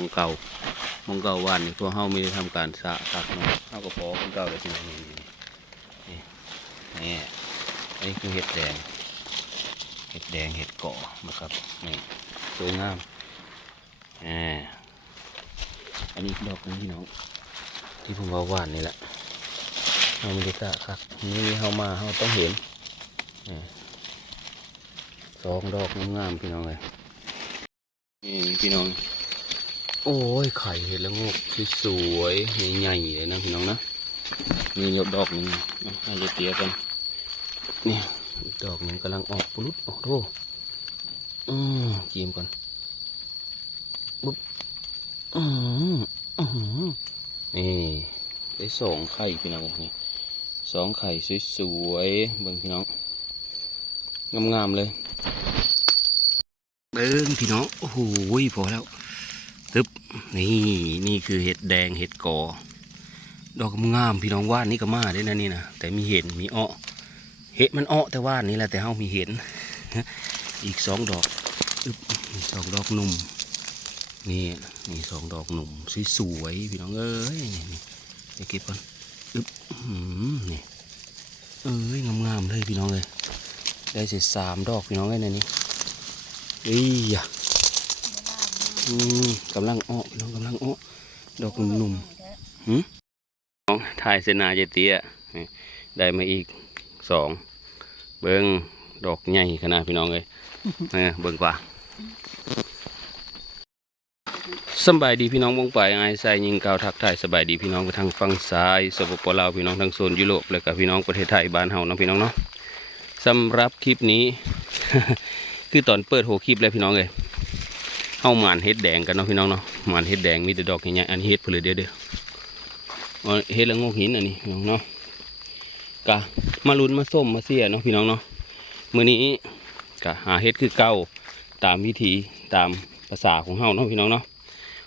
องเก่ามองเก่าวันนี่พวกเฮาไม่ได้ทำการสะตักเนาะเฮาก็พอคนเก่าเลยพี่น้องนี่นี่นี่นี่อันนี้คือเห็ดแดง เห็ดแดงเห็ดเกาะนะครับนี่สวยงามอ่าอันนี้ดอกนึงพี่น้อง ที่ผมว่าหวานนี่แหละเราไม่ได้กะครับนี่เฮามาเฮาต้องเห็นนี่สองดอกงามๆพี่น้องเลยนี่พี่น้อง โอ้ยไข่เห็ดละงกที่สวยใหญ่ๆเลยนะพี่น้องนะนี่ยกดอกหนึ่งอาให้เตี้ยกันนี่ดอกหนึ่งกำลังออกปุ๊บโอ้โหอืมจิ้มก่อนปุ๊บอืมอืมนี่ได้สองไข่พี่น้องนี่สองไข่สวยๆเบิ่งพี่น้องงามๆเลยเบิ่งพี่น้องโอ้โหพอแล้ว ตึ๊บนี่นี่คือเห็ดแดงเห็ดกอ ดอกงามพี่น้องว่านนี่ก็มาได้นะนี่นะแต่มีเห็นมีอ้อเห็ดมันอ้อแต่ว่านนี่แหละแต่เฮามีเห็นอีกสองดอกอึ๊บสองดอกหนุ่มนี่นี่สองดอกหนุ่มสวยๆพี่น้องเอ้ยนี่เก็บก่อนอึ๊บอื้อหือนี่เอ้ยงามๆเลยพี่น้องเลยได้เสร็จสามดอกพี่น้องเลยในนี้เอ้ย กำลังอ้อน้องกำลังอ้อดอกหนุ่มๆหืมน้องถ่ายเสนาเจเตียนี่ได้มาอีกสอง เบิ้งดอกใหญ่ขนาดพี่น้องเลยเออเบิ้งกว่าสำบายดีพี่น้องวงไปไอายใส่ยิงกาวทักทายสบายดีพี่น้องไปทางฝั่งซ้ายสปปลาวพี่น้องทางโซนยุโรปแล้วก็พี่น้องประเทศไทยบ้านเฮาเนาะพี่น้องเนาะสำหรับคลิปนี้ คือตอนเปิดโหคลิปแล้วพี่น้องเลย เข้าหมานเฮ็ดแดงกันเนาะพี่น้องเนาะหมานเฮ็ดแดงมีแต่ดอกใหญ่ๆอันนี้เฮ็ดเพลือเดียวเดียวเอาเฮ็ดละโงกหินอันนี้พี่น้องเนาะกะมาลุ้นมาส้มมาเสียเนาะพี่น้องเนาะมื้อนี้กะหาเฮ็ดคือเก่าตามวิธีตามภาษาของเฮาเนาะพี่น้องเนาะ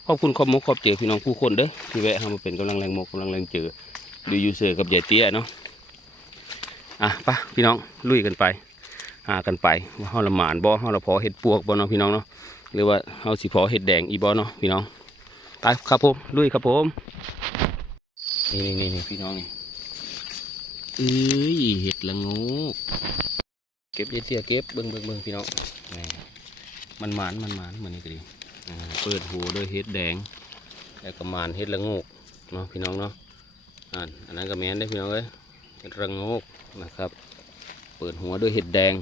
ขอบคุณขอบมกขอบเจอพี่น้องผู้คนเด้อที่แวะเข้ามาเป็นกำลังแรงมกกำลังแรงเจอดูยูเซอร์กับยายเตี้ยเนาะอะไปะพี่น้องลุยกันไปหากันไปว่าเฮาละหมานบ่เฮาละพอเฮ็ดปวกบ่เนาะพี่น้องเนาะ หรือว่าเอาสีพอเห็ดแดงอีบอเนาะพี่น้องไปครับผมลุยครับผมนี่นี่นี่พี่น้องนี่เอ้ยเห็ดละงกเก็บเยเสียเก็บเบิ้งเบิ้งเบิ้งพี่น้องนี่มันหมานมันหมานเหมือนนี่ก็ดีเปิดหูด้วยเห็ดแดงแล้วก็มานเห็ดละงกเนาะพี่น้องเนาะอันอันนั้นก็แมนได้พี่น้องเอ้ยเห็ดละงกนะครับ เปิดหัวด้วยเห็ดแดง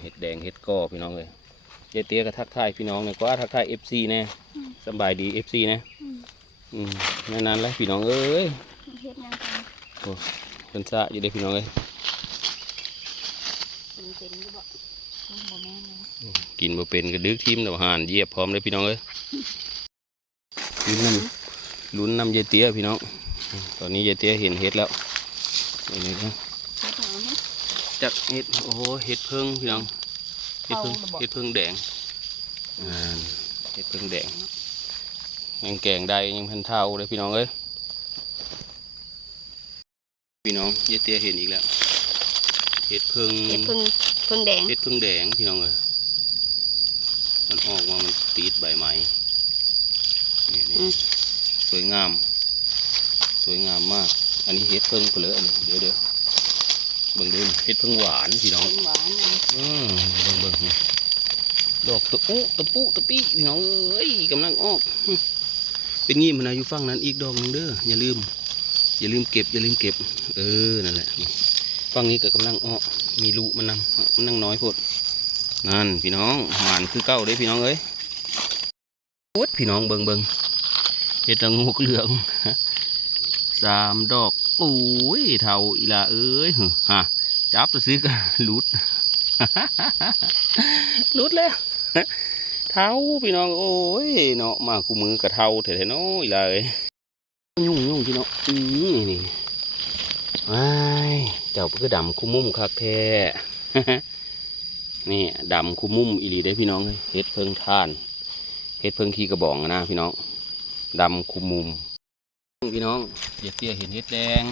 เห็ดแดงเห็ดก้อพี่น้องเลย เจเตียก็ทักทายพี่น้องเนี่ยก็ทักทายเอฟซีแน่สำบายดีเอฟซีนะอืมไม่นานแล้วพี่น้องเอ้ยเฮ็ดหยังกันเป็นสะอยู่เด้อพี่น้องเอ้ยเป็นเป็นอยู่บ่มันบ่แม่นนะกินบ่เป็นกระดึกทิมเดี๋ยวหานเหยียบพร้อมเลยพี่น้องเอ้ยลุ้นน้ำลุ้นน้ำเจเตียพี่น้อง ตอนนี้เจเตียเห็นเห็ดแล้วเห็นไหมครับเฮ็ดหยังฮะจักเห็ดโอ้โหเห็ดเพิ่งพี่น้อง เห็ดเพิ่งเอาระบอกเห็ดเพิ่งแดงอ่าเห็ดเพิ่งแดงยังแกงได้ยังพันเท่าเลยพี่น้องเอ้ยพี่น้องเยเตียเห็นอีกแล้วเห็ดเพิ่งเฮ็ดพึ่งพึ่งแดงเห็ดเพิ่งแดงพี่น้องเอ้ยมันออกมามันติดใบไม้นี่นี่อืมสวยงาม สวยงามมาก อันนี้เห็ดเพิ่งเผลออันนี้เดี๋ยวเดี๋ยว เบิ่งดูนี่เห็ดเพิ่งหวานพี่น้องเป็นหวานอันนี้อืมเบิ่งเบิ่งนี่ดอกตะอุตะปุตะปี้พี่น้องเอ้ยกำลังออกหึเป็นงี้มันนะอยู่ฝั่งนั้นอีกดอกหนึงเด้ออย่าลืม อย่าลืมเก็บอย่าลืมเก็บ เออนั่นแหละนี่ฝั่งนี้ก็กำลังออกมีลูมันนำมันนั่งน้อยโพดนั่นพี่น้องหวานคือเก้าเด้พี่น้องเอ้ยโอ๊ดพี่น้องเบิ่งเบิ่งเห็ดละงูกเหลืองสามดอก โอ้ยเท่าอีลาเอ้ยฮะจับแล้วซื้อก็หลุดหลุดแล้วเท้าพี่น้องโอ้ยเนาะมาคู่มือกับเท้าแท้ๆเนาะอีหลาเอ้ยยุ่งยุ่งพี่น้องอือนี่ว้ายเจ้าก็ดำคู่มุมคักแท้นี่ดำคู่มุมอีหลีได้พี่น้องเฮ็ดเพิงท่านเฮ็ดเพิงขี้กระบองนะพี่น้องดำคู่มุม พี่น้องเดี๋ยวเตี้ยเห็นเฮ็ดแดง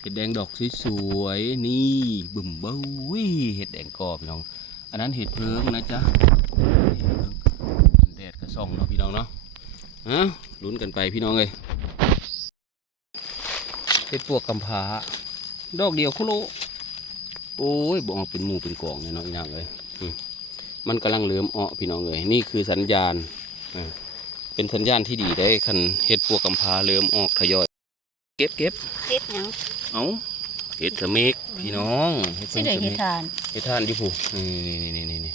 เห็ดแดงดอกสวยๆนี่บึ่มเบ้ยเห็ดแดงกรอบพี่น้อง อันนั้นเห็ดเพิงนะจ๊ะแดดกระส่องเนาะพี่น้องเนาะฮะลุ้นกันไปพี่น้องเลยเห็ดปวกกำพาดอกเดียวคุโลโอ้ยบอกเป็นหมูเป็นกองเนี่ยนาะอีนางเลยมันกำลังเริ่มอ้อพี่น้องเลยนี่คือสัญญาณอ่า เป็นสัญญาณที่ดีได้คันเห็ดปวกกำพร้าเริ่มออกทยอย เก็บเก็บเฮ็ดหยังเอาเห็ดสะเมกพี่น้องเห็ดสิได้สะเฮ็เมดกทานเฮ็ดท่านอยู่ผู้นี่นี่นี่นี่นี่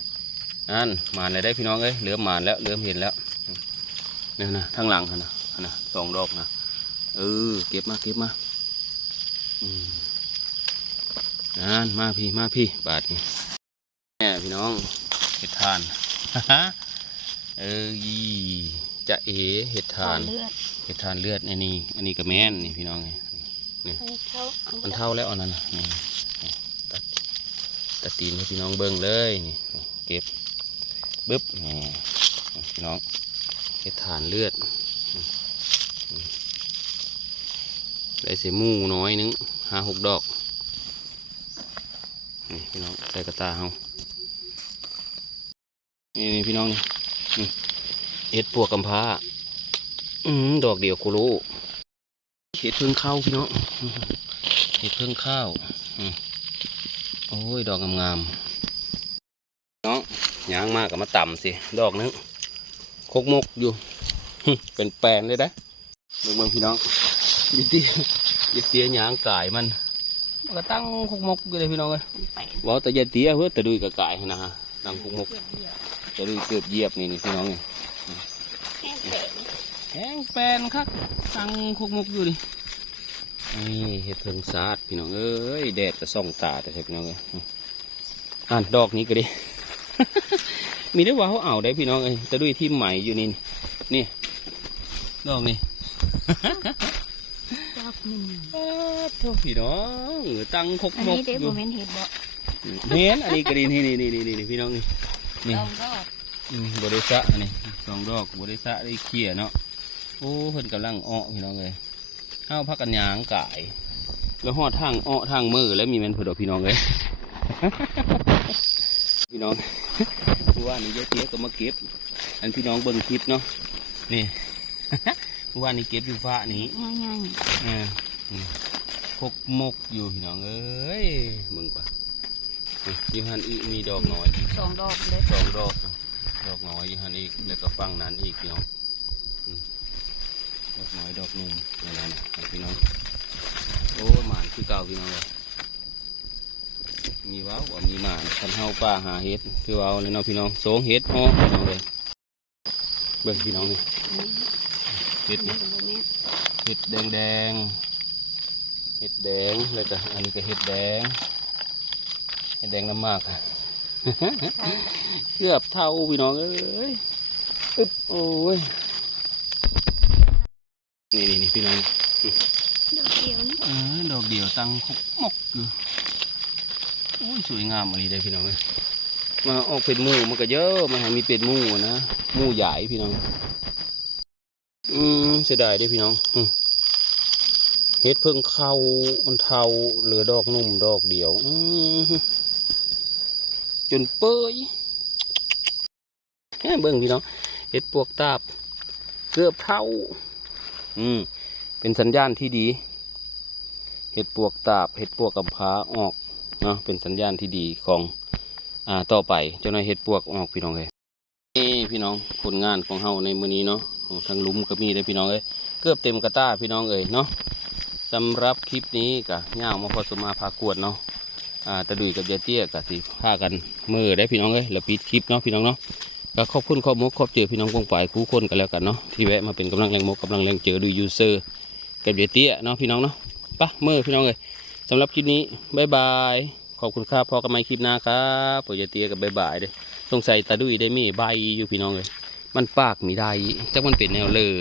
นั่นมานเลยได้พี่น้องเอ้ยเริ่มมานแล้วเริ่มเห็นแล้วเนี่ยนะทางหลังหั่นนะหั่นนะสองดอกนะเออเก็บมาเก็บมาอืมนั่นมาพี่มาพี่บาทนี่แม่พี่น้องเห็ดทาน เออยี่ จะเอเห็ดทานเลือดเห็ดทานเลือดนี่นี่อันนี้ก็แม่นนี่พี่น้องไงให้เขาเอามันเท่าแล้วอันนั้นน่ะนี่นี่ตัดตัดตีนให้พี่น้องเบิ้งเลยนี่เก็บบึ๊บนี่พี่น้องเห็ดฐานเลือดอืมอืมได้เสียหมูน้อยหนึงห้าหกดอกนี่พี่น้องใส่กระตาเฮานี่นี่พี่น้องนี่นี่ เห็ดปวกกำพร้าอืมดอกเดียวกูรู้เห็ดเพิ่งเข้าพี่น้องเห็ดเพิ่งข้าวโอ้ยดอกงามๆน้องยางมากกับมาต่ำสิ ดอกนึงคกมกอยู่ เป็นแปลนเลยนะเมืองเมืองพี่น้องยินดียินเตี้ยยางกายมันมันก็ตั้งคกมกอยู่เลยพี่น้องเลยไปเว่าแต่ยเตี้ยเพื่อแต่ดุยกับกายนะฮะตั้งคกมกแต่ดุยเกือบเยียบนี่นี่พี่น้องนี่แห้งแตก แห้งแปลนครับตั้งคกมกอยู่ดินี่เห็ดเพิงซาดพี่น้องเอ้ยแดดจะส่องตาแต่ใช่พี่น้องเอ้ยอ่านดอกนี้ก็ดิมีได้ว่าเขาเอาได้พี่น้องเอ้ยแต่ด้วยที่ใหม่อยู่นี่นี่ดอกนี่ดอกหนึ่งอ้าวโถ่พี่น้องตั้งคกอันมนี้กเด้อบ่ยู่แม่นเฮ็ดบ่เห็นอันนี้ก็ดีนี่นี่นี่นี่นี่พี่น้องนี่นี่ลองรอบอืมบริษัทอันนี้สองดอกบริษัทได้เคลียร์เนาะ โอ้เพิ่นกำลังอ้อพี่น้องเลยข้าวพักกันยางกาย แล้วหอดทางอ้อทางมือแล้วมีแมนเพื่อดอกพี่น้องเลยพี่น้องเพราะว่านี่ยายเตี้ยก็มาเก็บ อันพี่น้องเบิ่งคลิปเนาะนี่เพราะว่านี่เก็บอยู่ฟ้านี้ง่ายเออนี่พกมกอยู่พี่น้องเอ้ยมึงกว่าอยู่หันอีกมีดอกน้อยอีกๆสองดอกเลยสองดอกนะดอกน้อยอยู่หันอีกแล้วก็ฟังนั้นอีกพี่น้องอืม ดอกน้อยดอกนุ่มนี่นนะพี่น้องโอ้หมานคือเก่าพี่น้องเลยมีเว้าวบ่มีหมานคันเฮาป่าหาเห็ดคือเว้าวเลยเนาะพี่น้องโสงเห็ดฮอพี่น้องเลยเบิ่งพี่น้องนี่อืมเห็ดอันนี่นี้ก็บ่แม่นเห็ดแดงแดงๆเห็ดแดงแล้วก็อันนี้ก็เห็ดแดงเห็ดแดงน้ำมากเกือบเท่าพี่น้องเอ้ยอึ๊บโอ้ย นี่นี่นี่พี่น้องดอกเดียวนี่เออดอกเดียวตั้งคกมกอยู่โอ้ยสวยงามอะไรได้พี่น้องเลยมาออกเป็นหมูมันก็เยอะมันให้มีเป็นหมูนะหมูใหญ่พี่น้อง อืมเสียดายเด้พี่น้องอืมเฮ็ดเพิ่งเข้ามันเทาเหลือดอกนุ่มดอกเดียว อืมจนเปื่อยแค่เบิ่งพี่น้องเฮ็ดปวกตาบเกือบเท่า อืมเป็นสัญญาณที่ดี เห็ดปวกตาบ เห็ดปวกกับพราออกเนาะเป็นสัญญาณที่ดีของอ่าต่อไปเจ้าหน้าเห็ดปวกออกพี่น้องเลยนี่พี่น้องผลงานของเฮาในมื้อนี้เนาะของทางลุมก็มีได้พี่น้องเอ้ยเกือบเต็มกระต้าพี่น้องเอ้ยเนาะสำหรับคลิปนี้ก็ย่าวมาพอสมมาพากวดเนาะอ่าตะดุยกับยายเตี้ยก็สิพากันมือได้พี่น้องเอ้ยแล้วปิดคลิปเนาะพี่น้องเนาะ ก็ขอบคุณขอบมกขอบเจอพี่น้องกองฝ่ายคู่คนกันแล้วกันเนาะที่แวะมาเป็นกำลังแรงมกกำลังแรงเจอดูยูเซอร์เก็บเดียเตี้ยเนาะพี่น้องเนาะปะเมื่อพี่น้องเลยสำหรับคลิปนี้บายบายขอบคุณครับพอกันใหม่คลิปหน้าครับปรยายเตี้ยกับบายบายเด้อสงสัยตาดุยได้มีใบอยู่พี่น้องเลยมันปากมีได้จักมันเป็นแนวเลอ